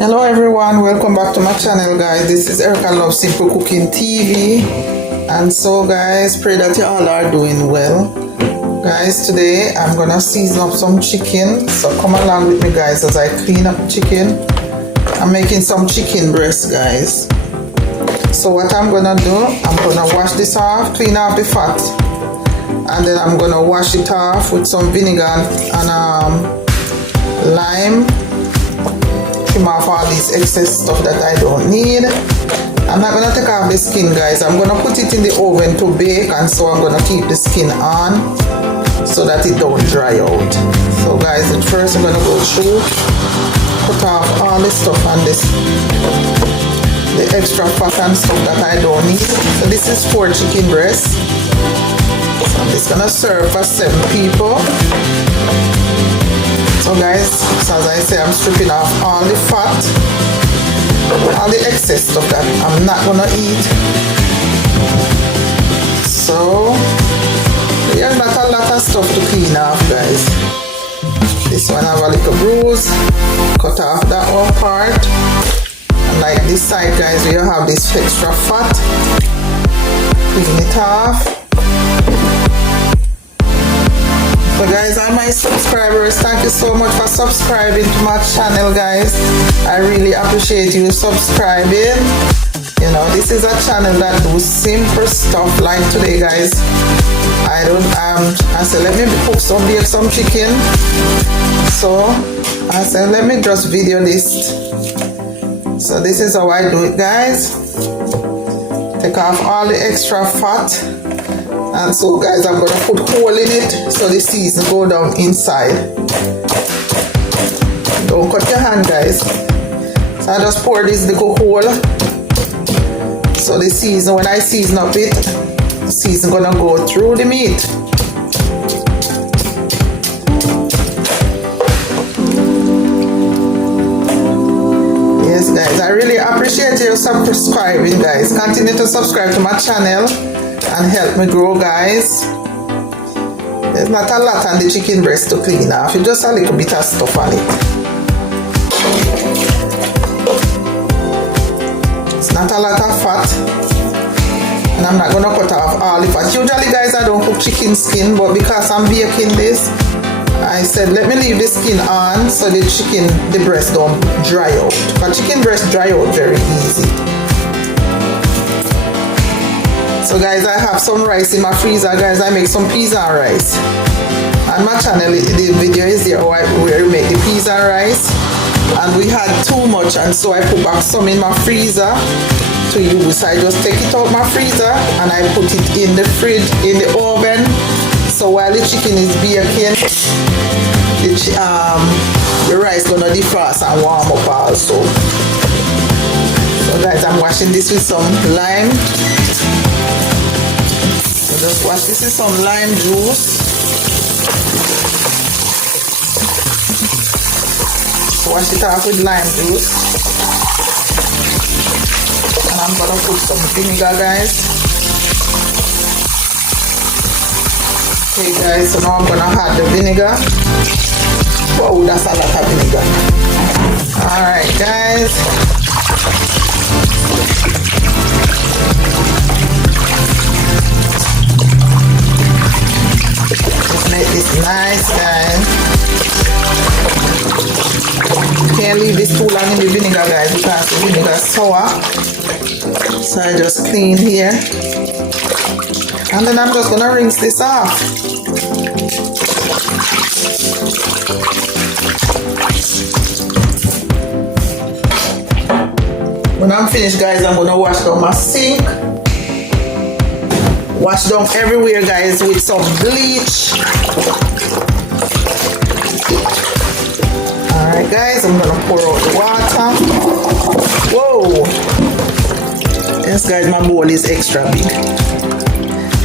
Hello everyone, welcome back to my channel guys. This is Erica Love Simple Cooking TV. And so guys, pray that you all are doing well. Guys, today I'm gonna season up some chicken. So come along with me guys as I clean up chicken. I'm making some chicken breast guys. So what I'm gonna do, I'm gonna wash this off, clean off the fat. And then I'm gonna wash it off with some vinegar and lime. Trim off all this excess stuff that I don't need. I'm not gonna take off the skin guys. I'm gonna put it in the oven to bake, and so I'm gonna keep the skin on so that it don't dry out. So guys, at first I'm gonna go through, cut off all the stuff on this, the extra fat and stuff that I don't need. So this is 4 chicken breasts. So I'm just gonna serve for 7 people. So guys, so as I say, I'm stripping off all the fat, all the excess stuff that I'm not gonna eat. So there's not a lot of stuff to clean off guys. This one have a little bruise, cut off that one part. And like this side guys, where you have this extra fat, clean it off. So guys, all my subscribers, thank you so much for subscribing to my channel guys. I really appreciate you subscribing. You know, this is a channel that do simple stuff like today guys. I said let me cook some chicken. So I said let me just video this. So this is how I do it guys. Take off all the extra fat. And so guys, I'm gonna put hole in it so the season go down inside. Don't cut your hand guys. So I just pour this little hole. So the season, when I season up it, the season gonna go through the meat. Yes guys, I really appreciate you subscribing guys. Continue to subscribe to my channel and help me grow guys. There's not a lot on the chicken breast to clean off, it's just a little bit of stuff on it. It's not a lot of fat, and I'm not gonna cut off all the fat. Usually guys, I don't cook chicken skin, but because I'm baking this, I said let me leave the skin on so the breast don't dry out. But chicken breast dry out very easy. So guys, I have some rice in my freezer guys. I make some pizza and rice. On my channel, the video is there where we make the pizza and rice. And we had too much, and so I put back some in my freezer to use. So I just take it out my freezer and I put it in the fridge, in the oven. So while the chicken is baking, the rice gonna defrost and warm up also. So guys, I'm washing this with some lime. Just wash this with some lime juice. Wash it off with lime juice. And I'm gonna put some vinegar guys. Okay guys, so now I'm gonna add the vinegar. Wow, that's a lot of vinegar. Alright guys. Make this nice guys. You can't leave this too long in the vinegar guys because the vinegar is sour. So I just clean here. And then I'm just gonna rinse this off. When I'm finished guys, I'm gonna wash down my sink. Wash down everywhere guys with some bleach. Alright guys, I'm gonna pour out the water. Whoa! Yes guys, my bowl is extra big.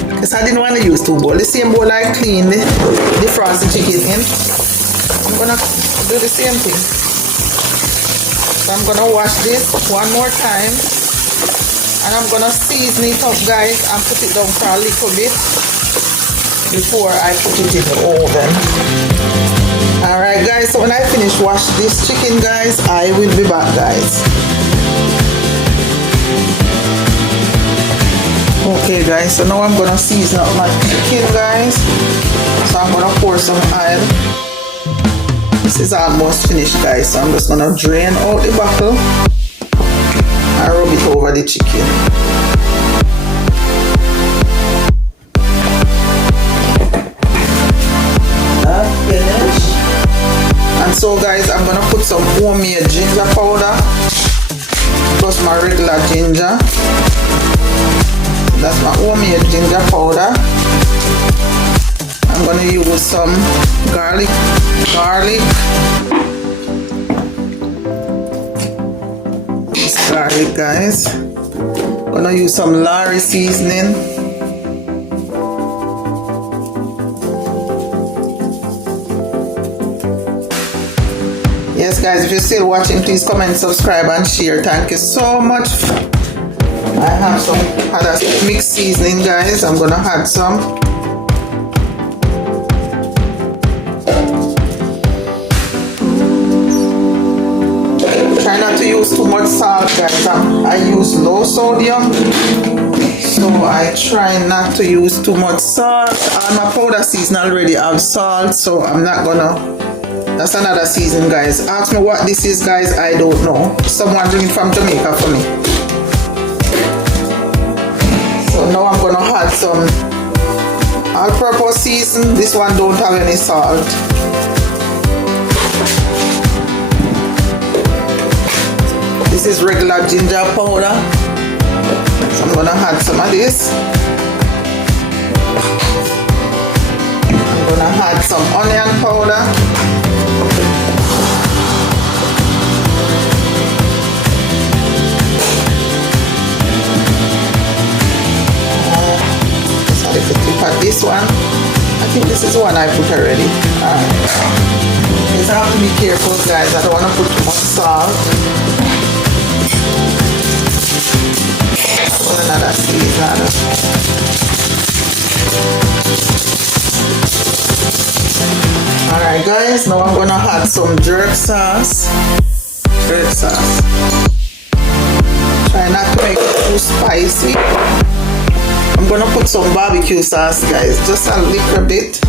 Because I didn't want to use 2 bowls. The same bowl I cleaned the frosted chicken in. I'm gonna do the same thing. So I'm gonna wash this one more time. And I'm gonna season it up guys and put it down for a little bit before I put it in the oven. Alright guys, so when I finish wash this chicken guys, I will be back guys. Okay guys, so now I'm gonna season up my chicken guys. So I'm gonna pour some oil. This is almost finished guys, so I'm just gonna drain out the bottle and rub it over the chicken. And so guys, I'm gonna put some homemade ginger powder plus my regular ginger. That's my homemade ginger powder. I'm gonna use some garlic. This garlic guys. I'm gonna use some Lari seasoning. Yes guys, if you're still watching, please comment, subscribe and share. Thank you so much. I have some other mixed seasoning guys. I'm gonna add some. Try not to use too much salt guys. I use low sodium, so I try not to use too much salt. My powder season already have salt, so I'm not gonna. That's another season guys. Ask me what this is guys, I don't know. Someone bring it from Jamaica for me. So now I'm gonna add some all-purpose season. This one don't have any salt. This is regular ginger powder. So I'm gonna add some of this. I'm gonna add some onion powder. If you look at this one, I think this is the one I put already. Alright. Just have to be careful guys, I don't want to put too much salt. Put another season. Alright guys, now I'm gonna add some jerk sauce. Try not to make it too spicy. I'm gonna put some barbecue sauce guys, just a little bit.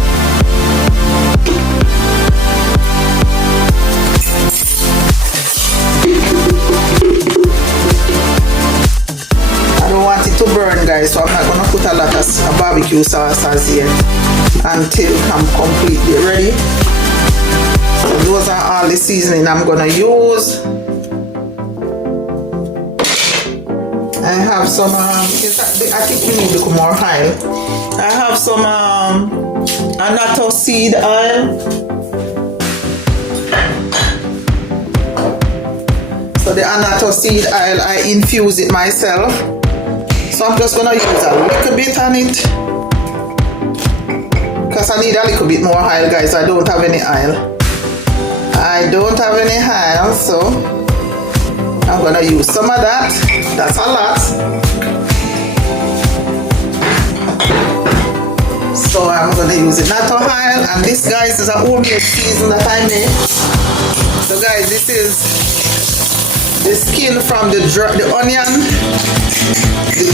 I don't want it to burn guys, so I'm not gonna put a lot of barbecue sauce as yet until I'm completely ready. So those are all the seasoning I'm gonna use. I have some, I think we need to come more oil. I have some annatto seed oil. So the annatto seed oil, I infuse it myself. So I'm just gonna use a little bit on it. Because I need a little bit more oil guys, I don't have any oil. I don't have any oil, so I'm gonna use some of that. That's a lot. So I'm gonna use it not oil, and this guys is a homemade season that I made. So guys, this is the skin from the onion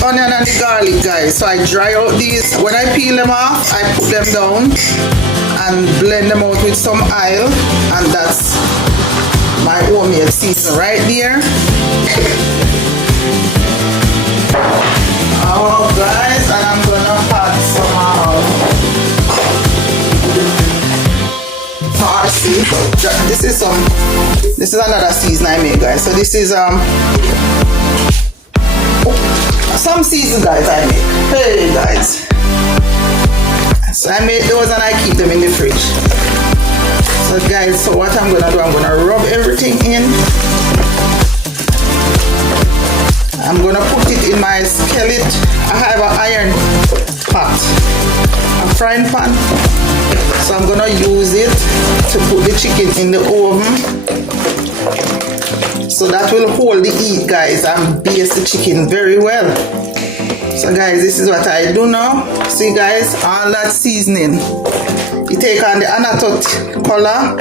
and the garlic guys. So I dry out these. When I peel them off, I put them down and blend them out with some oil, and that's my homemade season right there. Oh guys, and I'm gonna add some parsley. This is another season I made guys. So this is some season guys I make. Hey guys. So I made those and I keep them in the fridge. So guys, so what I'm gonna do, I'm gonna rub everything in. I'm gonna put it in my skillet. I have an iron pot, a frying pan. So I'm gonna use it to put the chicken in the oven. So that will hold the heat guys and baste the chicken very well. So guys, this is what I do now. See guys, all that seasoning You take on the anato color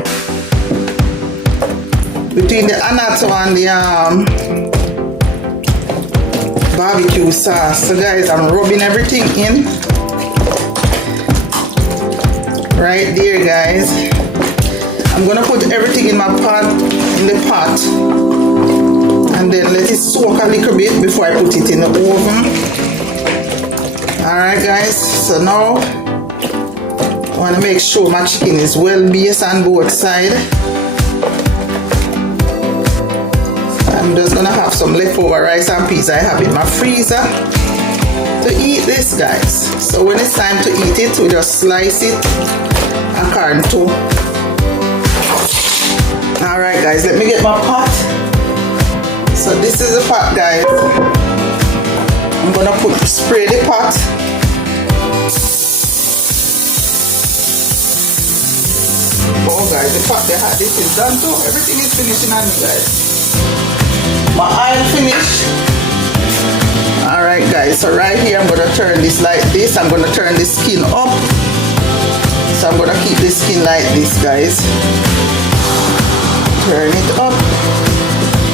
between the anato and the barbecue sauce. So guys, I'm rubbing everything in right there, guys. I'm gonna put everything in the pot and then let it soak a little bit before I put it in the oven. Alright guys, so now I want to make sure my chicken is well basted on both sides. I'm just gonna have some leftover rice and peas I have in my freezer to eat this, guys. So when it's time to eat it, we just slice it according to. Alright guys, let me get my pot. So this is the pot, guys. I'm gonna spray the pot. Oh guys, the pot they had, this is done too. Everything is finishing on me, guys. My oil finished. Alright guys, so right here I'm gonna turn this like this. I'm gonna turn the skin up. So I'm gonna keep the skin like this, guys. Turn it up.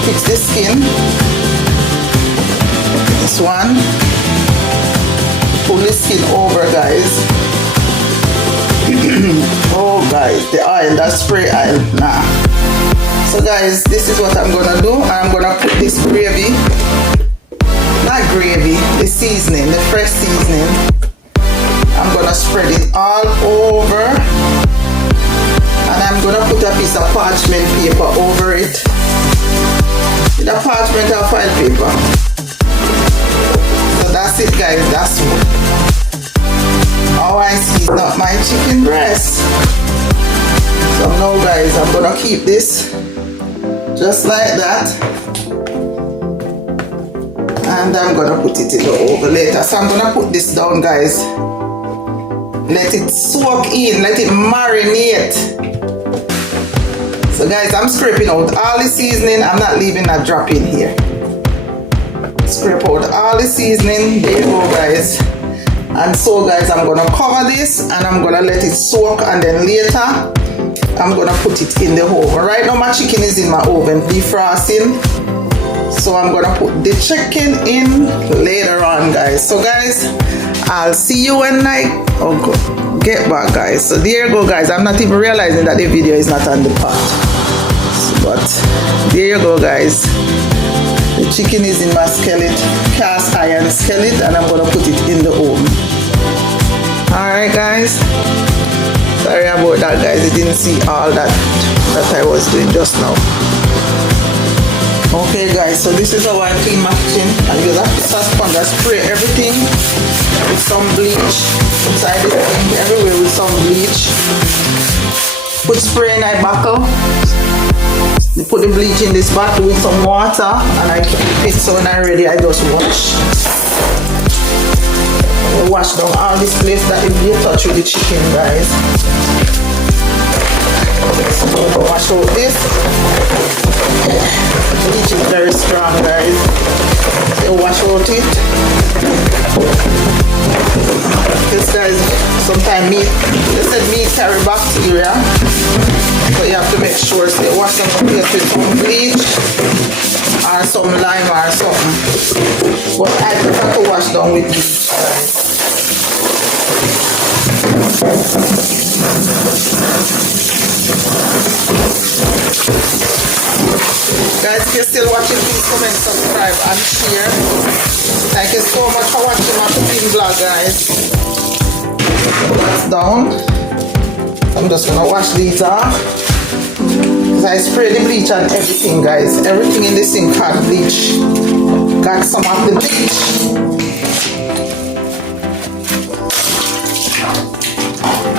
Fix the skin. This one. Pull the skin over, guys. Oh guys, the oil, that spray oil, nah. So guys, this is what I'm gonna do. I'm gonna put this gravy, not gravy, the seasoning, the fresh seasoning. I'm gonna spread it all over, and I'm gonna put a piece of parchment paper over it. With a parchment or file paper. So that's it, guys. That's how I season up my chicken breast. So now, guys, I'm gonna keep this just like that, and I'm gonna put it in the oven later. So I'm gonna put this down, guys. Let it soak in, let it marinate. So guys, I'm scraping out all the seasoning. I'm not leaving a drop in here. Scrape out all the seasoning. There you go, guys. And so guys, I'm gonna cover this and I'm gonna let it soak, and then later I'm gonna put it in the oven. Right now my chicken is in my oven defrosting, so I'm gonna put the chicken in later on, guys. So guys, I'll see you when I get back, guys. So there you go, guys. I'm not even realizing that the video is not on the pot, but there you go, guys. The chicken is in my skillet, cast iron skillet, and I'm gonna put it in the oven. Alright guys, sorry about that, guys. You didn't see all that I was doing just now. Okay guys, so this is how I clean my kitchen. I use a sponge, I spray everything with some bleach inside the thing, everywhere with some bleach. Put spray in my buckle. You put the bleach in this bottle with some water, and I keep it, so when I'm ready I just wash. I wash down all this place that if you touch with the chicken, guys. So wash out this. Bleach is very strong, guys. So wash out it. This, guys, sometimes meat, they said meat carry bacteria, so you have to make sure so you wash them up with some bleach or some lime or something. But I prefer to wash down with bleach, guys. Guys, if you're still watching, please comment, subscribe and share. Thank you so much for watching my cooking vlog, guys. That's down. I'm just gonna wash these off. I spray the bleach on everything, guys. Everything in the sink had bleach. Got some of the bleach.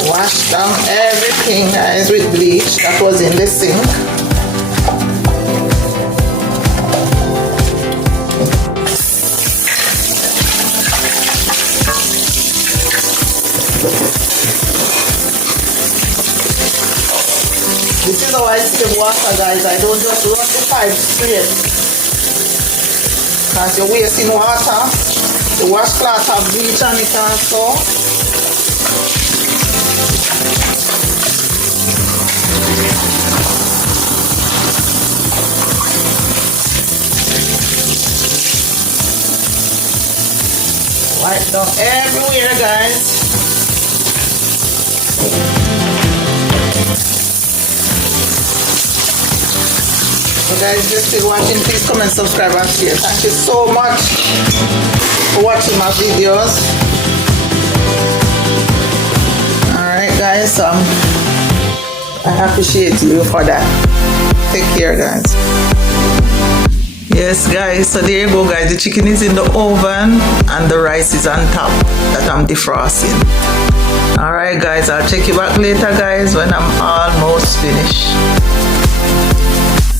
Wash down everything, guys, with bleach that was in the sink. This is how I save water, guys. I don't just run the pipe straight, because you're wasting water. The washcloth have bleach on it also. right down everywhere, guys. So guys, if you're still watching, please comment, subscribe and share. Thank you so much for watching my videos. Alright guys, so I appreciate you for that. Take care guys. Yes guys, so there you go guys. The chicken is in the oven and the rice is on top that I'm defrosting. Alright guys, I'll check you back later guys when I'm almost finished.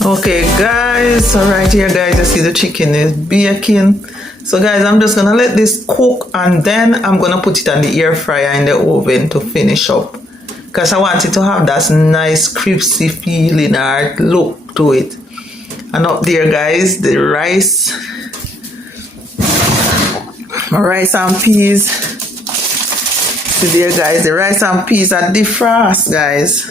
Okay guys, so right here guys, you see the chicken is baking. So guys, I'm just gonna let this cook and then I'm gonna put it on the air fryer in the oven to finish up, because I want it to have that nice crispy feeling or look to it. And up there guys, the rice, my rice and peas. See there guys, the rice and peas are defrost guys.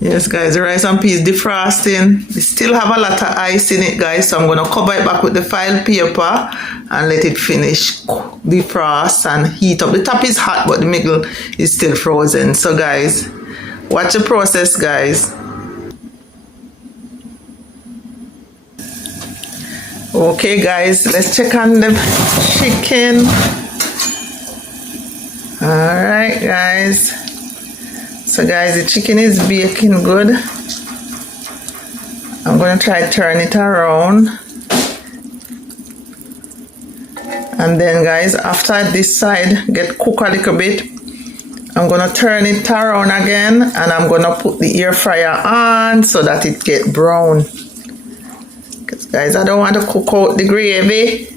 Yes guys, the rice and peas defrosting. We still have a lot of ice in it guys, so I'm going to cover it back with the foil paper and let it finish defrost and heat up. The top is hot but the middle is still frozen. So guys, watch the process guys. Okay guys, let's check on the chicken. Alright guys. So guys, the chicken is baking good. I'm going to try to turn it around. And then guys, after this side get cooked a little bit, I'm going to turn it around again and I'm going to put the air fryer on so that it get brown. Because guys, I don't want to cook out the gravy.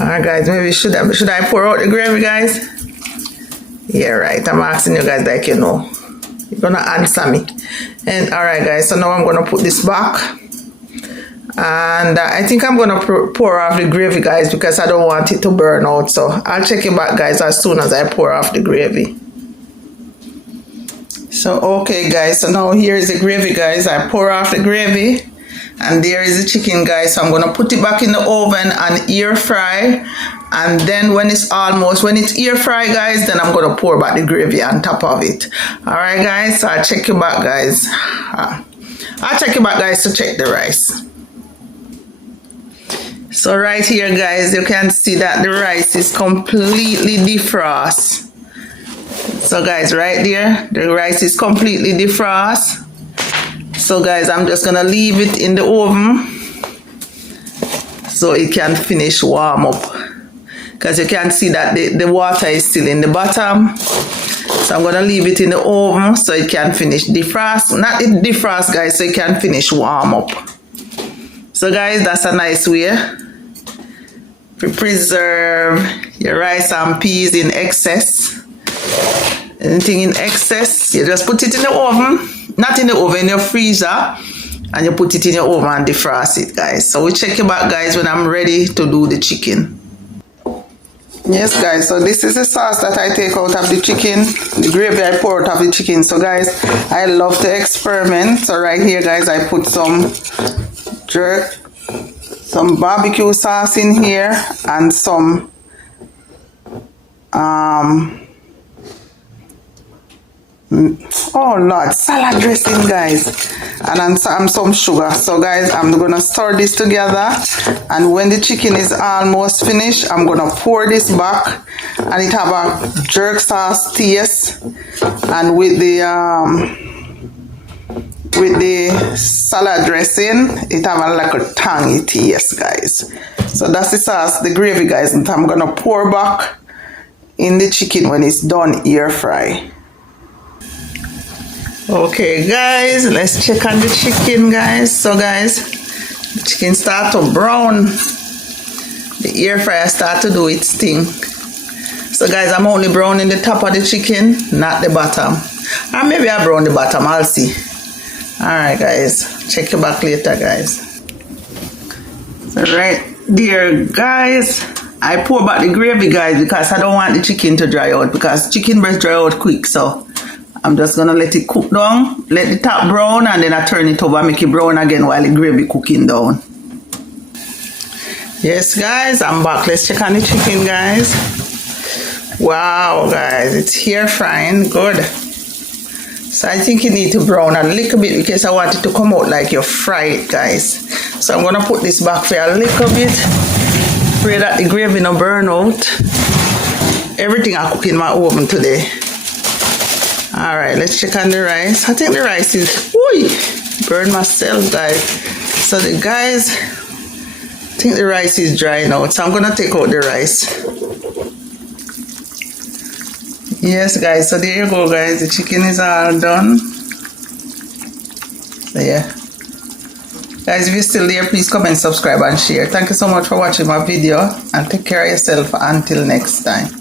Alright guys, maybe should I pour out the gravy guys? Yeah, right. I'm asking you guys like you know. You're gonna answer me. And alright guys, so now I'm gonna put this back. And I think I'm gonna pour off the gravy guys because I don't want it to burn out. So I'll check it back guys as soon as I pour off the gravy. So okay guys, so now here is the gravy guys. I pour off the gravy. And there is the chicken guys, so I'm going to put it back in the oven and air fry. And then when it's air fry guys, then I'm going to pour back the gravy on top of it. Alright guys, so I'll check you back guys. I'll check you back guys to check the rice. So right here guys, you can see that the rice is completely defrost. So guys, right there, the rice is completely defrost. So guys, I'm just gonna leave it in the oven so it can finish warm up, because you can see that the water is still in the bottom. So I'm gonna leave it in the oven so it can finish defrost. Not it defrost guys, so it can finish warm up. So guys, that's a nice way to preserve your rice and peas in excess. Anything in excess, you just put it in the oven. Not in the oven, in your freezer, and you put it in your oven and defrost it guys. So we check it back guys when I'm ready to do the chicken. Yes guys, so this is the sauce that I take out of the chicken, the gravy I pour out of the chicken. So guys, I love to experiment. So right here guys, I put some barbecue sauce in here and some oh Lord, salad dressing guys, and some sugar. So guys, I'm gonna stir this together, and when the chicken is almost finished, I'm gonna pour this back, and it have a jerk sauce taste, and with the salad dressing, it have a like a tangy taste guys. So that's the sauce, the gravy guys, and I'm gonna pour back in the chicken when it's done air fry. Okay guys, let's check on the chicken guys. So guys, the chicken start to brown. The air fryer start to do its thing. So guys, I'm only browning the top of the chicken, not the bottom. Or maybe I brown the bottom, I'll see. Alright guys, check you back later guys. So right there guys, I pour back the gravy guys because I don't want the chicken to dry out, because chicken breast dry out quick. So I'm just gonna let it cook down, let the top brown, and then I turn it over, make it brown again while the gravy cooking down. Yes, guys, I'm back. Let's check on the chicken, guys. Wow, guys, it's here frying good. So I think you need to brown a little bit because I want it to come out like you fry it, guys. So I'm gonna put this back for a little bit. Pray that the gravy no burn out. Everything I cook in my oven today. All right, let's check on the rice. I think the rice is, burn myself, guys. So I think the rice is dry now. So I'm gonna take out the rice. Yes, guys, so there you go, guys. The chicken is all done. So yeah. Guys, if you're still there, please comment, subscribe, and share. Thank you so much for watching my video, and take care of yourself until next time.